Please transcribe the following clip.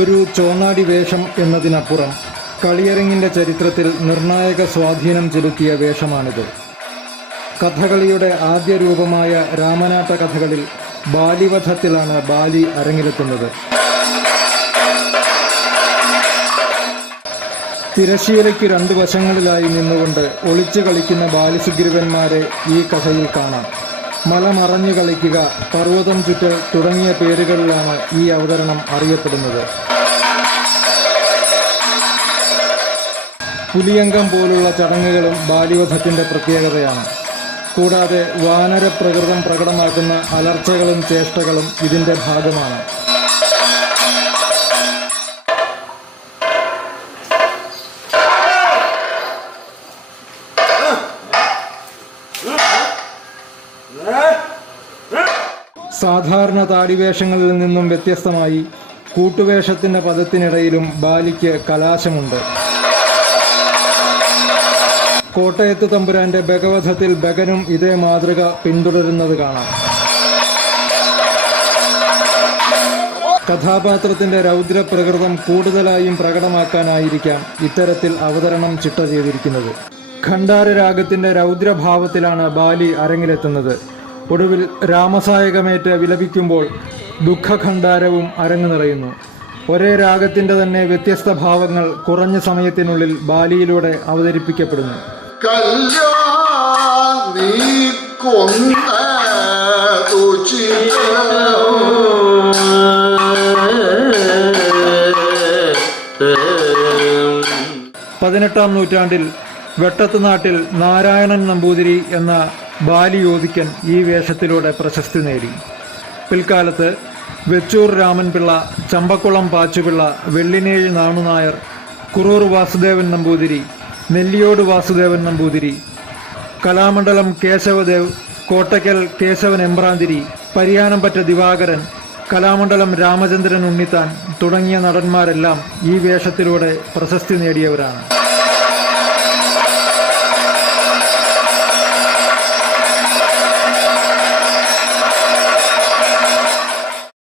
ഒരു ചോന്നാടി വേഷം എന്നതിനപ്പുറം കളിയരങ്ങിൻ്റെ ചരിത്രത്തിൽ നിർണായക സ്വാധീനം ചെലുത്തിയ വേഷമാണിത്. കഥകളിയുടെ ആദ്യ രൂപമായ രാമനാട്ട കഥകളിൽ ബാലിവധത്തിലാണ് ബാലി അരങ്ങിലെത്തുന്നത്. തിരശ്ശീലയ്ക്ക് രണ്ടു വശങ്ങളിലായി നിന്നുകൊണ്ട് ഒളിച്ചു കളിക്കുന്ന ബാലിസുഗ്രീവന്മാരെ ഈ കഥയിൽ കാണാം. മലമറഞ്ഞു കളിക്കുക, പർവ്വതം ചുറ്റൽ തുടങ്ങിയ പേരുകളിലാണ് ഈ അവതരണം അറിയപ്പെടുന്നത്. പുലിയങ്കം പോലുള്ള ചടങ്ങുകളും ബാലിവധത്തിൻ്റെ പ്രത്യേകതയാണ്. കൂടാതെ വാനരപ്രകൃതം പ്രകടമാക്കുന്ന അലർച്ചകളും ചേഷ്ടകളും ഇതിൻ്റെ ഭാഗമാണ്. സാധാരണ താടിവേഷങ്ങളിൽ നിന്നും വ്യത്യസ്തമായി കൂട്ടുവേഷത്തിൻ്റെ പദത്തിനിടയിലും ബാലിക്ക് കലാശമുണ്ട്. കോട്ടയത്ത് തമ്പുരാന്റെ ബഗവധത്തിൽ ബഗനും ഇതേ മാതൃക പിന്തുടരുന്നത് കാണാം. കഥാപാത്രത്തിന്റെ രൗദ്രപ്രകൃതം കൂടുതലായും പ്രകടമാക്കാനായിരിക്കാം ഇത്തരത്തിൽ അവതരണം ചിട്ട ചെയ്തിരിക്കുന്നത്. ഖണ്ഡാരരാഗത്തിന്റെ രൗദ്രഭാവത്തിലാണ് ബാലി അരങ്ങിലെത്തുന്നത്. ഒടുവിൽ രാമസായകമേറ്റ് വിലപിക്കുമ്പോൾ ദുഃഖഖണ്ഡാരവും അരങ്ങു നിറയുന്നു. ഒരേ രാഗത്തിന്റെ തന്നെ വ്യത്യസ്ത ഭാവങ്ങൾ കുറഞ്ഞ സമയത്തിനുള്ളിൽ ബാലിയിലൂടെ അവതരിപ്പിക്കപ്പെടുന്നു. പതിനെട്ടാം നൂറ്റാണ്ടിൽ വെട്ടത്തുനാട്ടിൽ നാരായണൻ നമ്പൂതിരി എന്ന ബാലിയോധിക്കൻ ഈ വേഷത്തിലൂടെ പ്രശസ്തി നേടി. പിൽക്കാലത്ത് വെച്ചൂർ രാമൻപിള്ള, ചമ്പക്കുളം പാച്ചുപിള്ള, വെള്ളിനേഴി നാണുനായർ, കുറൂർ വാസുദേവൻ നമ്പൂതിരി, നെല്ലിയോട് വാസുദേവൻ നമ്പൂതിരി, കലാമണ്ഡലം കേശവദേവ്, കോട്ടയ്ക്കൽ കേശവൻ എമ്പ്രാന്തിരി, പരിയാനംപറ്റ ദിവാകരൻ, കലാമണ്ഡലം രാമചന്ദ്രൻ ഉണ്ണിത്താൻ തുടങ്ങിയ നടന്മാരെല്ലാം ഈ വേഷത്തിലൂടെ പ്രശസ്തി നേടിയവരാണ്.